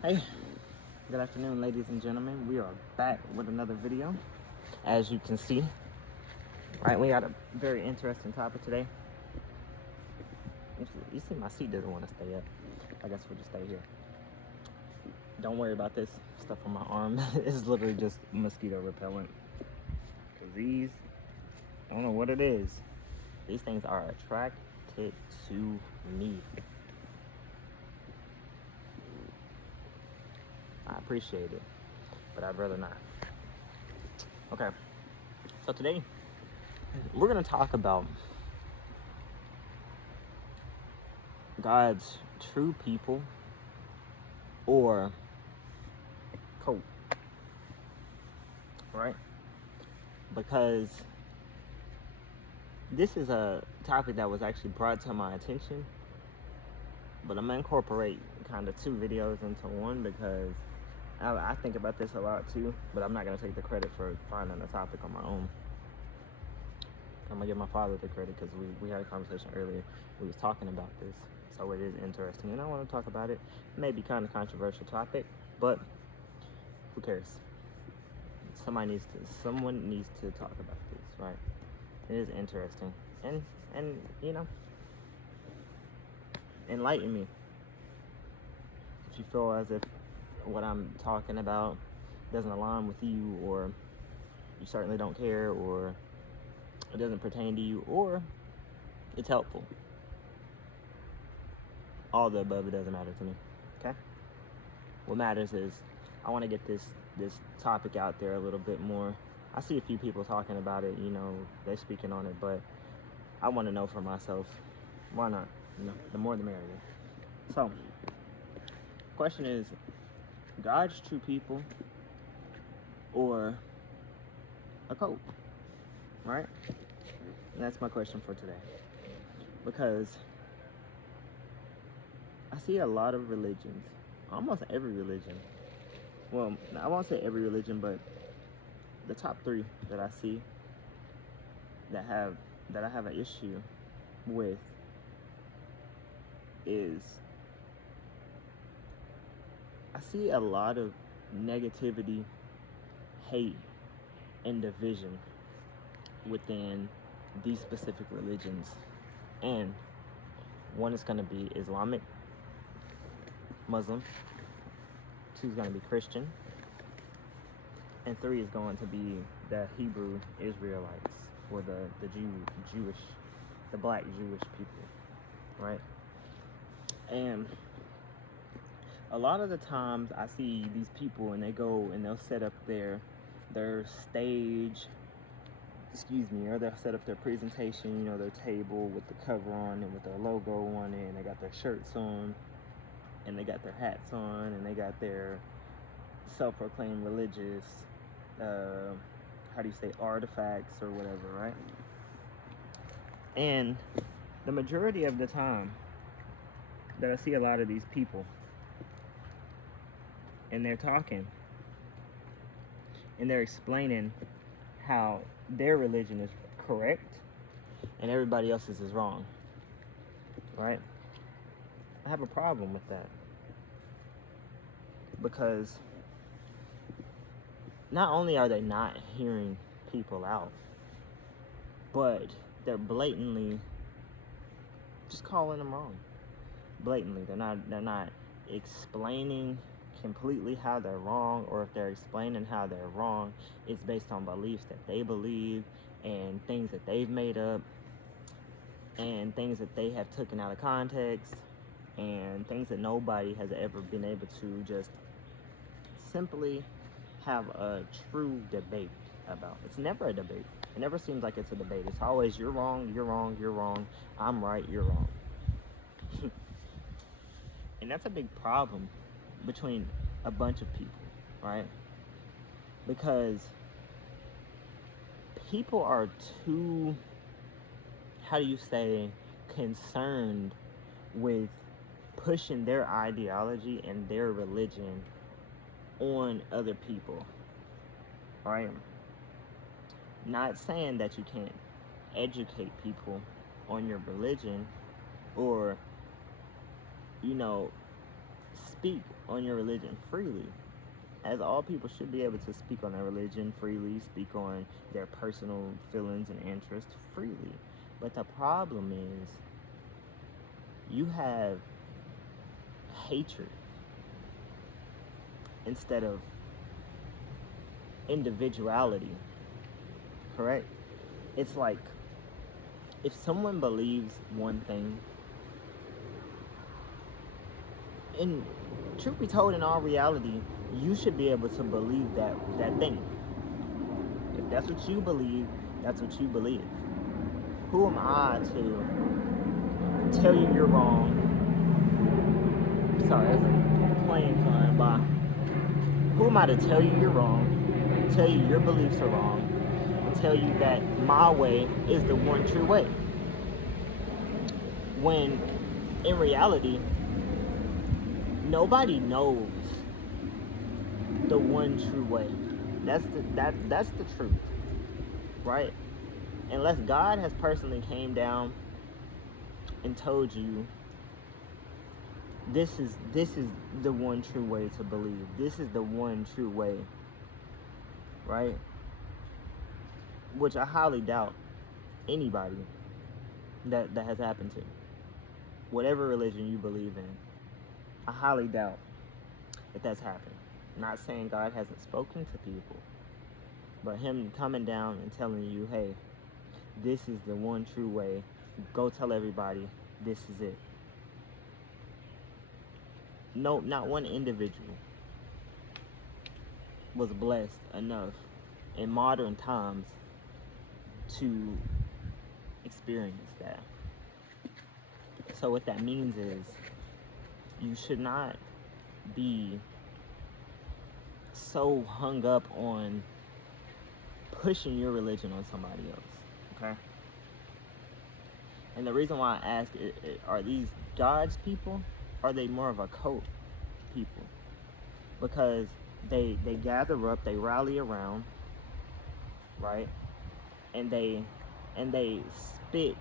Hey, good afternoon, ladies and gentlemen. We are back with another video. As you can see, right, we got a very interesting topic today. You see, my seat doesn't want to stay up. I guess we'll just stay here. Don't worry about this stuff on my arm. It's literally just mosquito repellent. Cause these, I don't know what it is. These things are attracted to me. I appreciate it, but I'd rather not. Okay, so today we're gonna talk about God's true people or cult, right? Because this is a topic that was actually brought to my attention, but I'm gonna incorporate kind of two videos into one because I think about this a lot too, but I'm not gonna take the credit for finding the topic on my own. I'm gonna give my father the credit because we had a conversation earlier. We was talking about this, so it is interesting, and I want to talk about it. It may be kind of controversial topic, but who cares? Someone needs to talk about this, right? It is interesting, and you know, enlighten me if you feel as if what I'm talking about doesn't align with you, or you certainly don't care, or it doesn't pertain to you, or it's helpful. All the above, it doesn't matter to me. Okay? What matters is I want to get this topic out there a little bit more. I see a few people talking about it, you know, they're speaking on it, but I want to know for myself. Why not? You know, the more the merrier. So, question is, God's true people or a cult, right? And that's my question for today. Because I see a lot of religions, almost every religion. Well, I won't say every religion, but the top three that I see that I have an issue with is I see a lot of negativity, hate, and division within these specific religions. And one is going to be Islamic, Muslim, two is going to be Christian, and three is going to be the Hebrew Israelites, or the Jewish, the black Jewish people, right? And a lot of the times I see these people and they go and they'll set up their stage, or they'll set up their presentation, you know, their table with the cover on and with their logo on it, and they got their shirts on, and they got their hats on, and they got their self-proclaimed religious, how do you say, artifacts or whatever, right? And the majority of the time that I see a lot of these people and they're talking and they're explaining how their religion is correct and everybody else's is wrong, right? I have a problem with that, because not only are they not hearing people out, but they're blatantly just calling them wrong. Blatantly, they're not explaining completely how they're wrong, or if they're explaining how they're wrong, it's based on beliefs that they believe and things that they've made up and things that they have taken out of context and things that nobody has ever been able to just simply have a true debate about. It's never a debate. It never seems like it's a debate. It's always you're wrong, you're wrong, you're wrong, I'm right, you're wrong. And that's a big problem between a bunch of people, right? Because people are too, how do you say, concerned with pushing their ideology and their religion on other people, right? Not saying that you can't educate people on your religion, or, you know, speak on your religion freely, as all people should be able to speak on their religion freely, speak on their personal feelings and interests freely. But the problem is, you have hatred instead of individuality, correct? It's like, if someone believes one thing, in truth be told, in all reality, you should be able to believe that thing. If that's what you believe, that's what you believe. Who am I to tell you you're wrong? Sorry, there's a plane flying by. Who am I to tell you you're wrong, tell you your beliefs are wrong, and tell you that my way is the one true way? When in reality, nobody knows the one true way. That's the truth, right? Unless God has personally came down and told you this is the one true way to believe. This is the one true way, right? Which I highly doubt anybody that has happened to. Whatever religion you believe in, I highly doubt that that's happened. Not saying God hasn't spoken to people, but him coming down and telling you, hey, this is the one true way. Go tell everybody this is it. No, not one individual was blessed enough in modern times to experience that. So what that means is, you should not be so hung up on pushing your religion on somebody else, okay? And the reason why I ask, are these God's people? Or are they more of a cult people? Because they gather up, they rally around, right? And they spit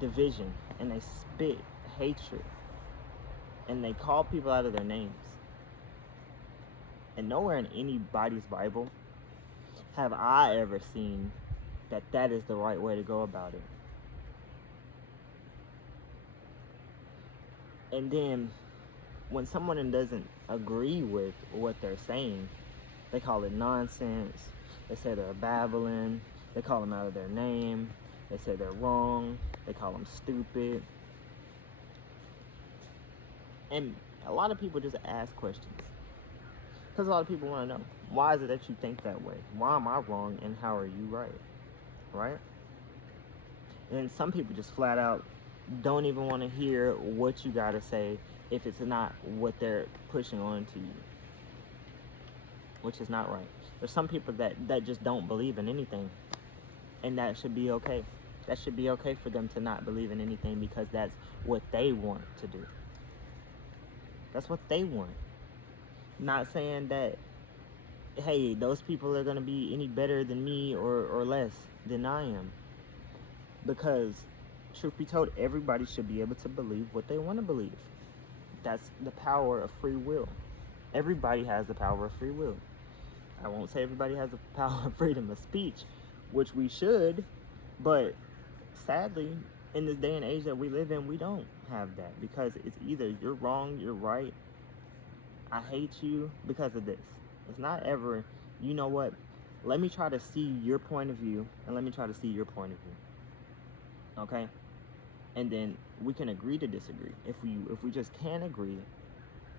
division, and they spit hatred, and they call people out of their names. And nowhere in anybody's Bible have I ever seen that is the right way to go about it. And then when someone doesn't agree with what they're saying, they call it nonsense. They say they're babbling. They call them out of their name. They say they're wrong. They call them stupid. And a lot of people just ask questions, because a lot of people want to know, why is it that you think that way? Why am I wrong and how are you right? Right? And some people just flat out don't even want to hear what you got to say if it's not what they're pushing on to you, which is not right. There's some people that just don't believe in anything, and that should be okay. That should be okay for them to not believe in anything, because that's what they want to do. That's what they want. Not saying that, hey, those people are going to be any better than me or less than I am. Because, truth be told, everybody should be able to believe what they want to believe. That's the power of free will. Everybody has the power of free will. I won't say everybody has the power of freedom of speech, which we should, but sadly, in this day and age that we live in, we don't have that, because it's either you're wrong, you're right, I hate you because of this. It's not ever, you know what, let me try to see your point of view, and let me try to see your point of view, okay? And then we can agree to disagree. If we just can't agree,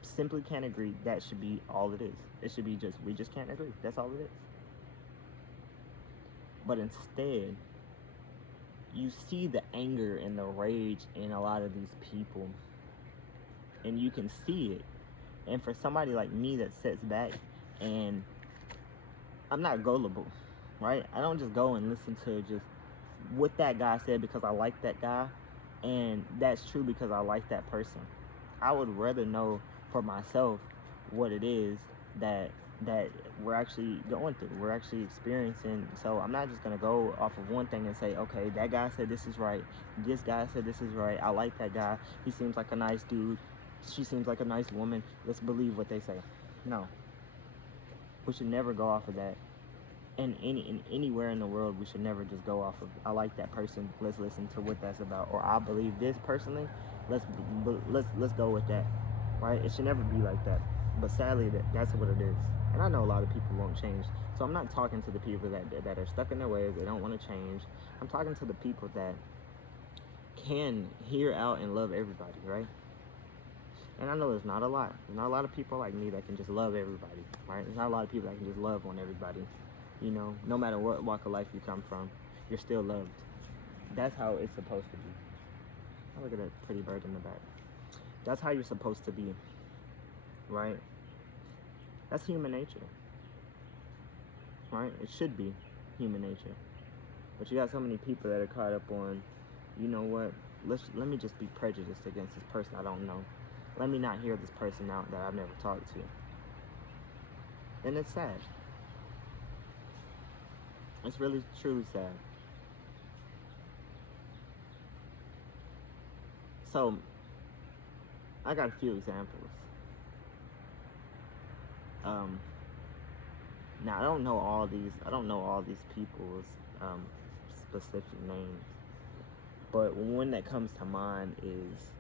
simply can't agree, that should be all it is. It should be just, we just can't agree. That's all it is. But instead, you see the anger and the rage in a lot of these people, and you can see it. And for somebody like me that sits back, and I'm not gullible, right? I don't just go and listen to just what that guy said because I like that guy, and that's true because I like that person. I would rather know for myself what it is that we're actually going through, we're actually experiencing. So I'm not just gonna go off of one thing and say, okay, that guy said this is right, this guy said this is right, I like that guy, he seems like a nice dude. She seems like a nice woman. Let's believe what they say. No, we should never go off of that. And anywhere in the world, we should never just go off of, I like that person, let's listen to what that's about, or I believe this personally, let's go with that, right? It should never be like that. But sadly, that's what it is. And I know a lot of people won't change. So I'm not talking to the people that are stuck in their ways, they don't want to change. I'm talking to the people that can hear out and love everybody, right? And I know there's not a lot. There's not a lot of people like me that can just love everybody, right? There's not a lot of people that can just love on everybody. You know, no matter what walk of life you come from, you're still loved. That's how it's supposed to be. Oh, look at that pretty bird in the back. That's how you're supposed to be, right? That's human nature, right? It should be human nature. But you got so many people that are caught up on, you know what, let me just be prejudiced against this person I don't know. Let me not hear this person out that I've never talked to. And it's sad. It's really, truly sad. So, I got a few examples. Now I don't know all these people's specific names, but one that comes to mind is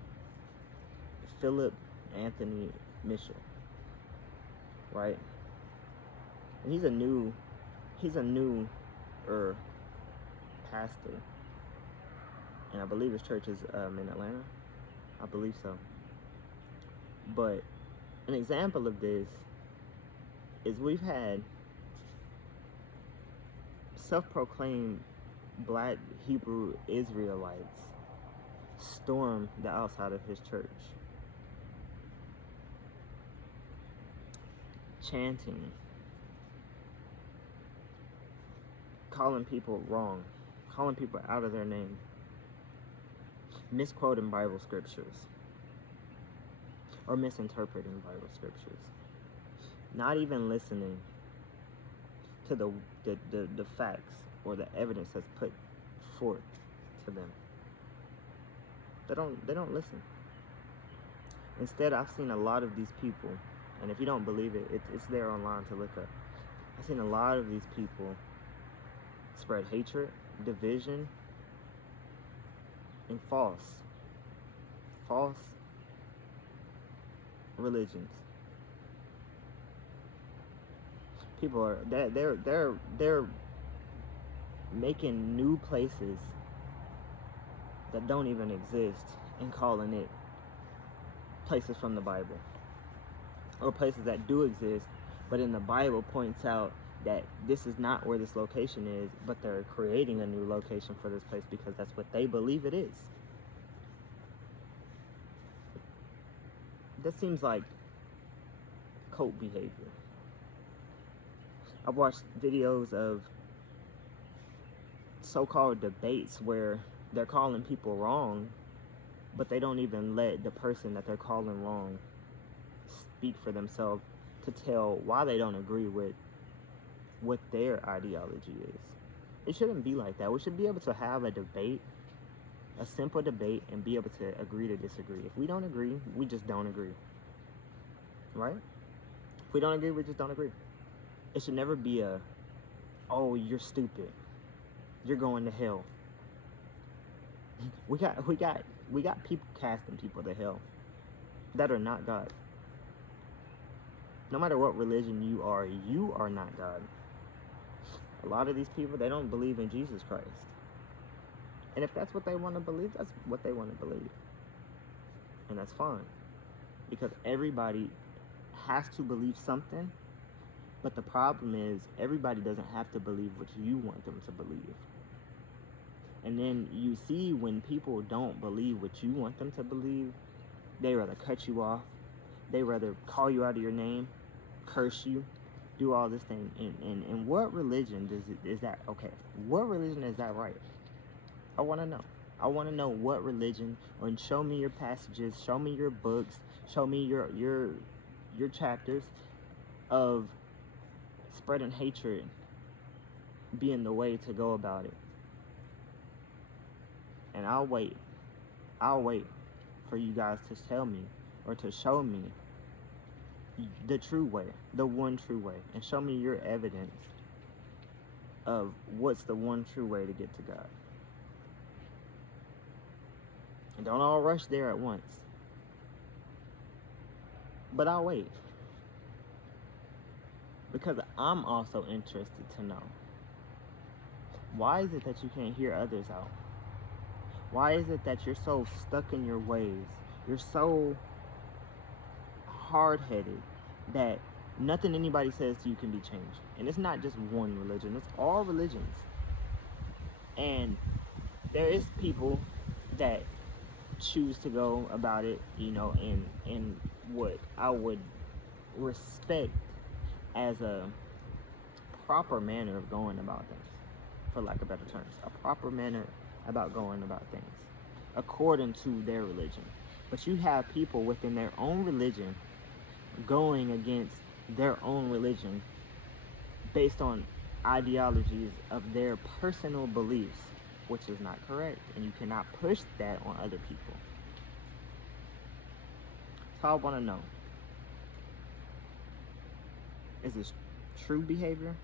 Philip Anthony Mitchell, right? And he's a new pastor, and I believe his church is in Atlanta. I believe so. But an example of this is we've had self-proclaimed black Hebrew Israelites storm the outside of his church, chanting, calling people wrong, calling people out of their name, misquoting Bible scriptures, or misinterpreting Bible scriptures, not even listening to the facts or the evidence that's put forth to them. They don't listen. Instead, I've seen a lot of these people, and if you don't believe it, it's there online to look up. I've seen a lot of these people spread hatred, division, and false religions. People are they're making new places that don't even exist and calling it places from the Bible, or places that do exist, but in the Bible points out that this is not where this location is, but they're creating a new location for this place because that's what they believe it is. That seems like cult behavior. I've watched videos of so-called debates where they're calling people wrong, but they don't even let the person that they're calling wrong speak for themselves to tell why they don't agree with what their ideology is. It shouldn't be like that. We should be able to have a debate, a simple debate, and be able to agree to disagree. If we don't agree, we just don't agree, right? If we don't agree, we just don't agree. It should never be a, oh, you're stupid, you're going to hell. We got people casting people to hell that are not God. No matter what religion you are not God. A lot of these people, they don't believe in Jesus Christ. And if that's what they want to believe, that's what they want to believe. And that's fine. Because everybody has to believe something. But the problem is, everybody doesn't have to believe what you want them to believe. And then you see when people don't believe what you want them to believe, they rather cut you off. They rather call you out of your name, curse you, do all this thing. And what religion is that okay? What religion is that right? I want to know. I want to know what religion, and show me your passages, show me your books, show me your chapters of spreading hatred being the way to go about it. And I'll wait for you guys to tell me or to show me the true way, the one true way, and show me your evidence of what's the one true way to get to God. And don't all rush there at once. But I'll wait. Because I'm also interested to know, why is it that you can't hear others out? Why is it that you're so stuck in your ways? You're so hard-headed that nothing anybody says to you can be changed. And it's not just one religion, it's all religions. And there is people that choose to go about it, in what I would respect as a proper manner of going about things, for lack of better terms. A proper manner about going about things according to their religion. But you have people within their own religion going against their own religion based on ideologies of their personal beliefs, which is not correct, and you cannot push that on other people. So I want to know, is this true behavior,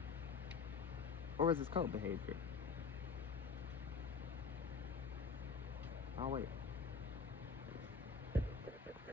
or is this cult behavior? I'll wait.